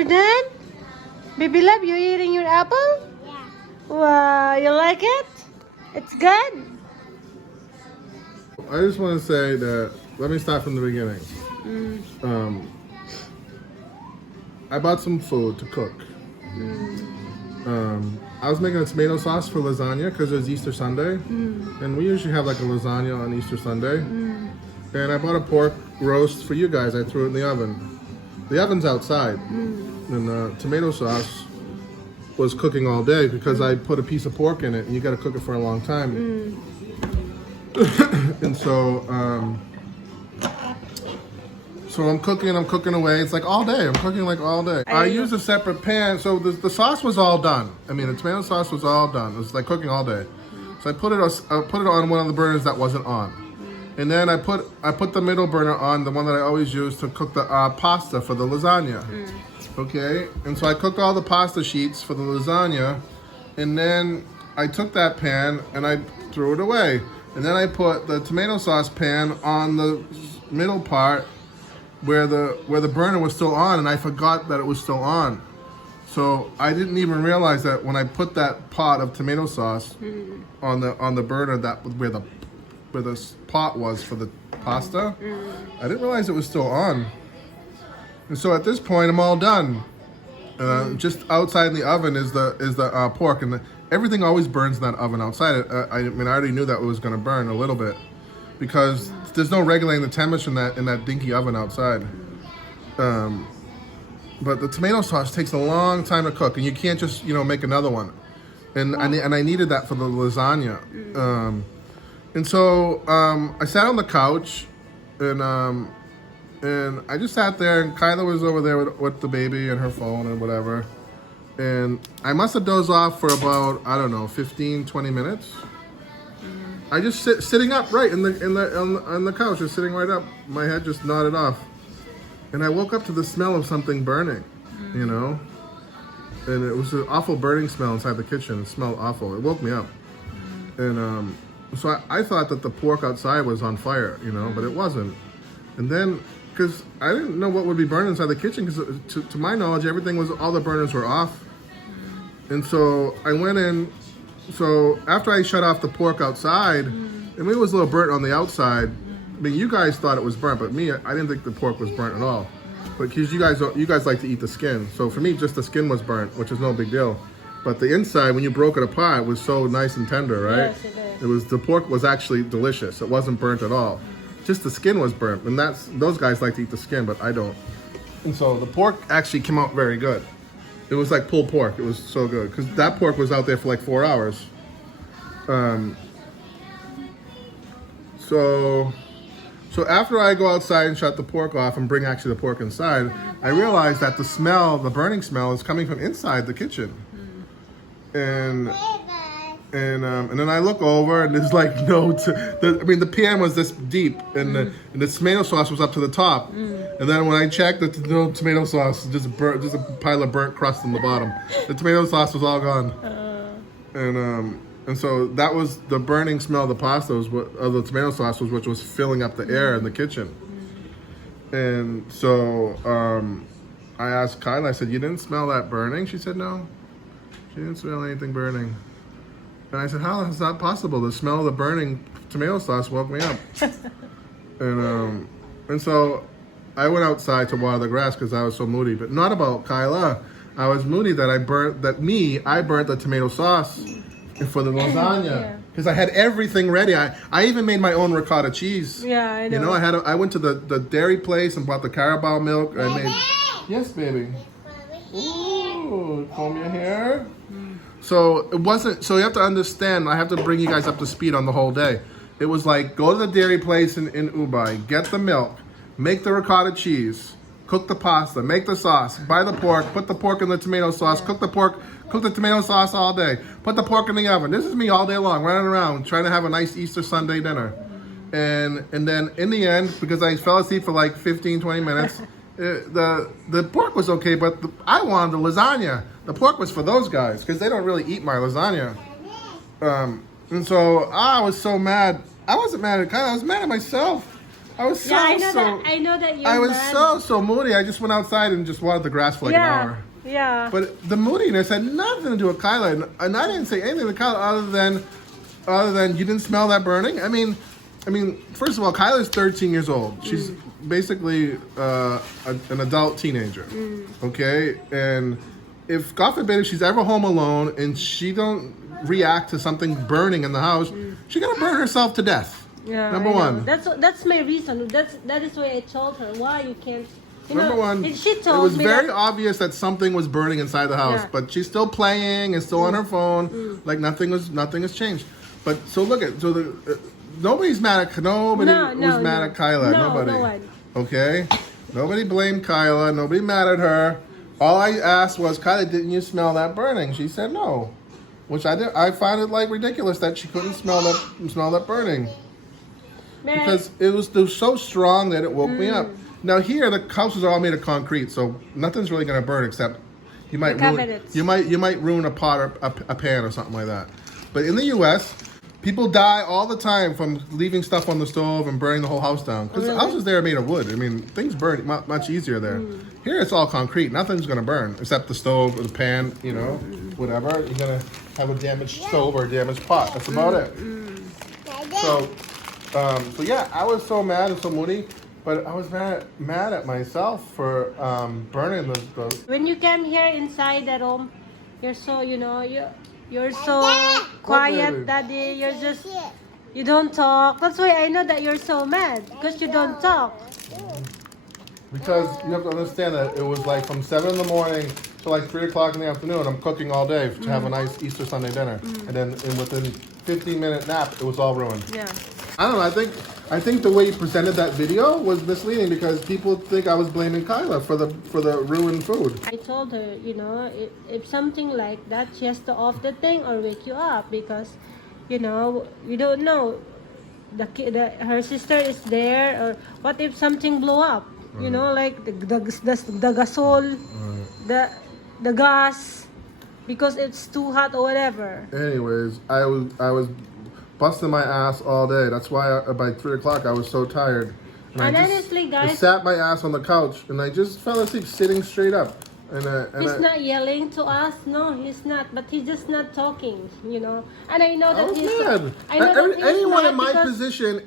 You're done? Baby love, you eating your apple? Yeah. Wow, you like it? It's good? I just want to say that, let me start from the beginning. I bought some food to cook. I was making a tomato sauce for lasagna because it was Easter Sunday. And we usually have like a lasagna on Easter Sunday. And I bought a pork roast for you guys. I threw it in the oven. The oven's outside. And the tomato sauce was cooking all day because I put a piece of pork in it and you got to cook it for a long time. And so I'm cooking away. It's like all day. I'm cooking like all day. I used a separate pan. So the sauce was all done. I mean, the tomato sauce was all done. It was like cooking all day. So I put it on one of the burners that wasn't on. And then I put the middle burner on, the one that I always use to cook the pasta for the lasagna. Okay? And so I cooked all the pasta sheets for the lasagna. And then I took that pan and I threw it away. And then I put the tomato sauce pan on the middle part where the burner was still on, and I forgot that it was still on. So I didn't even realize that when I put that pot of tomato sauce on the burner, that where the pot was for the pasta, I didn't realize it was still on. And so at this point, I'm all done. Just outside in the oven is the pork, and everything always burns in that oven outside. I mean, I already knew that it was going to burn a little bit because there's no regulating the temperature in that dinky oven outside. But the tomato sauce takes a long time to cook, and you can't just make another one. And I needed that for the lasagna. And so I sat on the couch, and I just sat there, and Kyla was over there with the baby and her phone and whatever. And I must have dozed off for about, I don't know, 15, 20 minutes. I just sitting up right on the couch, just sitting right up. My head just nodded off. And I woke up to the smell of something burning, And it was an awful burning smell inside the kitchen. It smelled awful. It woke me up. And so I thought that the pork outside was on fire, but it wasn't. And then, because I didn't know what would be burning inside the kitchen, because to my knowledge, all the burners were off. And so I went in. So after I shut off the pork outside, I mean, it was a little burnt on the outside. I mean, you guys thought it was burnt, but me, I didn't think the pork was burnt at all. But because you guys like to eat the skin, so for me, just the skin was burnt, which is no big deal. But the inside, when you broke it apart, it was so nice and tender, right? Yes, it is. The pork was actually delicious. It wasn't burnt at all. Just the skin was burnt, and those guys like to eat the skin, but I don't. And so the pork actually came out very good. It was like pulled pork. It was so good because that pork was out there for like 4 hours. So after I go outside and shut the pork off and bring actually the pork inside, I realized that the burning smell, is coming from inside the kitchen. And then I look over and there's like the pan was this deep and the tomato sauce was up to the top. And then when I checked, the tomato sauce just a pile of burnt crust on the bottom. The tomato sauce was all gone. And so that was the burning smell of the pasta of the tomato sauce which was filling up the air in the kitchen. And so I asked Kyla, I said, "You didn't smell that burning?" She said, "No, she didn't smell anything burning." And I said, "How is that possible? The smell of the burning tomato sauce woke me up." And so I went outside to water the grass because I was so moody, but not about Kyla. I was moody that I burnt the tomato sauce for the lasagna because I had everything ready. I even made my own ricotta cheese. Yeah, I know. I went to the dairy place and bought the Carabao milk. Yes, baby. Ooh, comb your hair. So it wasn't. So you have to understand. I have to bring you guys up to speed on the whole day. It was like go to the dairy place in Ubai, get the milk, make the ricotta cheese, cook the pasta, make the sauce, buy the pork, put the pork in the tomato sauce, cook the tomato sauce all day, put the pork in the oven. This is me all day long, running around trying to have a nice Easter Sunday dinner. And then in the end, because I fell asleep for like 15, 20 minutes, the pork was okay, but I wanted the lasagna. The pork was for those guys because they don't really eat my lasagna. And so I was so mad. I wasn't mad at Kyla. I was mad at myself. I was so Yeah, I know so. that. I know that you're I was mad. so moody. I just went outside and just watered the grass for like an Yeah, hour. yeah. But the moodiness had nothing to do with Kyla, and I didn't say anything to Kyla other than you didn't smell that burning. I mean, first of all, Kyla's 13 years old. She's basically an adult teenager. Okay, and if God forbid if she's ever home alone and she don't react to something burning in the house, she's gonna burn herself to death. Yeah, Number I know. one. That's my reason. That is why I told her why you can't. You Number know, one, and she it told was me very that, obvious that something was burning inside the house, Yeah. but she's still playing and still on her phone, like nothing has changed. But so look at nobody's mad at nobody No, was no, mad no. at Kyla. No, Nobody. no one. Okay, nobody blamed Kyla. Nobody mad at her. All I asked was, Kyla, didn't you smell that burning? She said no, which I did. I find it like ridiculous that she couldn't smell that burning. man, Because it was so strong that it woke me up. Now here the houses are all made of concrete, so nothing's really gonna burn except you might The ruin cabinets. you might ruin a pot or a pan or something like that. But in the U.S., people die all the time from leaving stuff on the stove and burning the whole house down. Because the Really? houses there are made of wood. I mean, things burn much easier there. Here it's all concrete. Nothing's gonna burn except the stove or the pan. You know, whatever. You're gonna have a damaged stove or a damaged pot. That's about it. So, so yeah, I was so mad and so moody, but I was mad at myself for burning the. when you came here inside the room, you're so you're so baby? quiet, Daddy. You don't talk. That's why I know that you're so mad because you don't talk. Because you have to understand that it was like from 7 in the morning to like 3 o'clock in the afternoon. I'm cooking all day to have a nice Easter Sunday dinner, and then within 15-minute nap, it was all ruined. Yeah. I don't know. I think the way you presented that video was misleading because people think I was blaming Kyla for the ruined food. I told her, if something like that, she has to off the thing or wake you up because, you don't know. Her sister is there, or what if something blew up? Like the gasol, the gas, because it's too hot or whatever. Anyways, I was busting my ass all day. That's why by 3 o'clock I was so tired. And I honestly, I guys, sat my ass on the couch and I just fell asleep sitting straight up. he's not yelling to us. No, he's not. But he's just not talking, And I know I that was he's. mad. I know that he's Anyone mad in my because- position,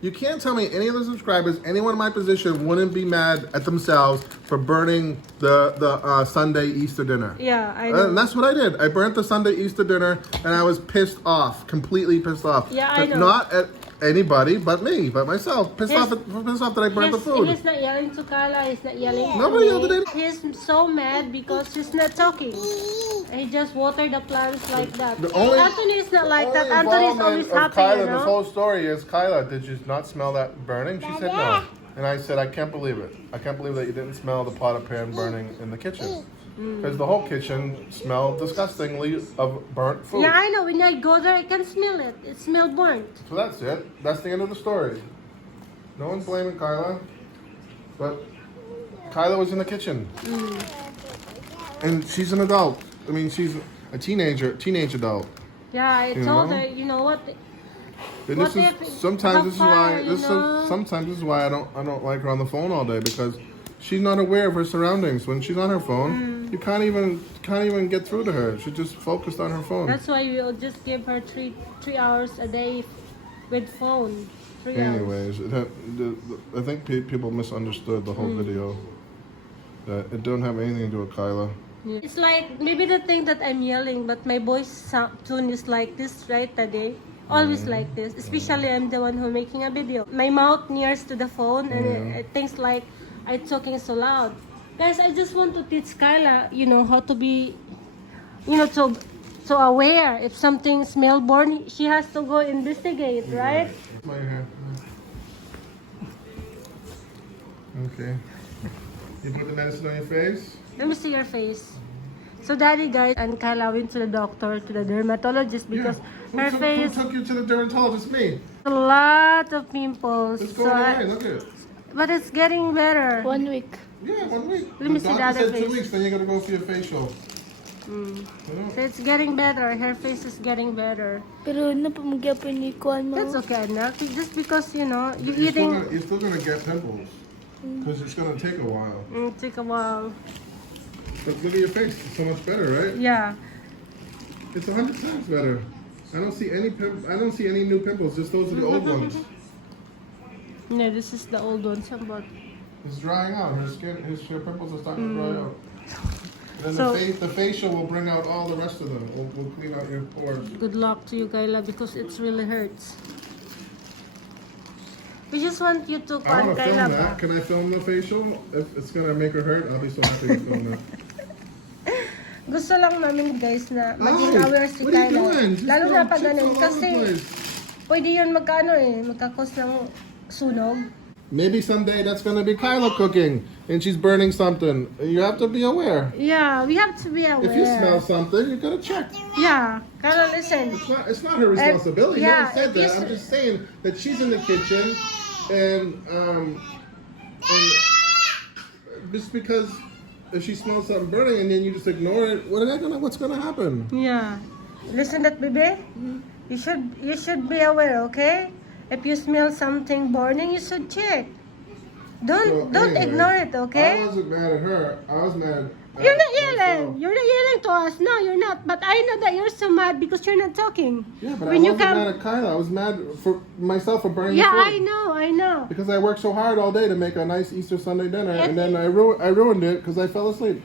you can't tell me any of the subscribers, anyone in my position wouldn't be mad at themselves for burning the Sunday Easter dinner. Yeah, I know. And that's what I did. I burnt the Sunday Easter dinner, and I was pissed off, completely pissed off. Yeah, I know. Not at anybody but me, but myself. Pissed off that I burnt the food. He's not yelling to Carla. He's not yelling. Nobody to yelled me. at He's so mad because she's not talking. He just watered the plants like that. The only- Anthony is not like that. Only Anthony is involvement always of happy, Kyla you in this know. whole story is, Kyla, did you not smell that burning? She said no. And I said, I can't believe it. I can't believe that you didn't smell the pot of pan burning in the kitchen. Because the whole kitchen smelled disgustingly of burnt food. Yeah, I know. When I go there, I can smell it. It smells burnt. So that's it. That's the end of the story. No one's blaming Kyla. But Kyla was in the kitchen. And she's an adult. I mean, she's a teenage adult. Yeah, I You told know? her, you know what? And What this if is it- sometimes this is why how far, sometimes this is why I don't like her on the phone all day because she's not aware of her surroundings. When she's on her phone, you can't even get through to her. She's just focused on her phone. That's why we'll just give her three hours a day with phone. 3 hours. Anyways, I think people misunderstood the whole video. That it don't have anything to do with Kyla. Yeah. It's like maybe the thing that I'm yelling, but my voice tone is like this, right, Today? Always like this. Especially I'm the one who making a video. My mouth nears to the phone, and it thinks like I'm talking so loud. Guys, I just want to teach Kyla, how to be, so aware. If something smell born, she has to go investigate, right? My hair. Okay. You put the medicine on your face? Let me see your face. So Daddy, guys, and Kyla went to the doctor, to the dermatologist, because her face, Who took you to the dermatologist? Me. a lot of pimples. It's going away. Look at it. But it's getting better. 1 week. Yeah, 1 week. Let me see the doctor other said 2 face. weeks, then you're gonna go for your facial. So it's getting better. Her face is getting better. Pero napamagyapan ni Kuan mo. That's okay, anak. Just because, you know, you're You're eating... still gonna get pimples. Because it's gonna take a while. take a while. But look at your face. It's so much better, right? Yeah. It's 100 times better. I don't see any new pimples. Just those are the old ones. No, this is the old one. But It's drying out. Her pimples are starting to dry out. And then So- the facial will bring out all the rest of them. Will clean out your pores. good luck to you, Kayla, because it really hurts. We just want you to I want to film Kayla that. ba? Can I film the facial? If it's gonna make her hurt, I'll be so happy to film that. Gusto lang namin guys na maging Ay, aware si what are you Kayla. doing? Just Lalo throw na pag chips ganun. all over the Kasi place. pwede yun magkakos ng sunog. Maybe someday that's gonna be Kyla cooking, and she's burning something. You have to be aware. Yeah, we have to be aware. If you smell something, you gotta check. Yeah, Kayla, listen. It's not her responsibility. yeah, Never said if you that. I'm just saying that she's in the kitchen, and just because if she smells something burning and then you just ignore it, what's gonna happen? Yeah. Listen that, baby. You should be aware, okay? If you smell something burning, you should check. Don't anyway, ignore it, okay? I wasn't mad at her. I was mad. You're not myself. yelling. You're not yelling to us. No, you're not. But I know that you're so mad because you're not talking. Yeah, but When I you wasn't come- mad at Kyla. I was mad for myself for burning Yeah, the I food. know. Because I worked so hard all day to make a nice Easter Sunday dinner, Yeah. and then I ruined it because I fell asleep.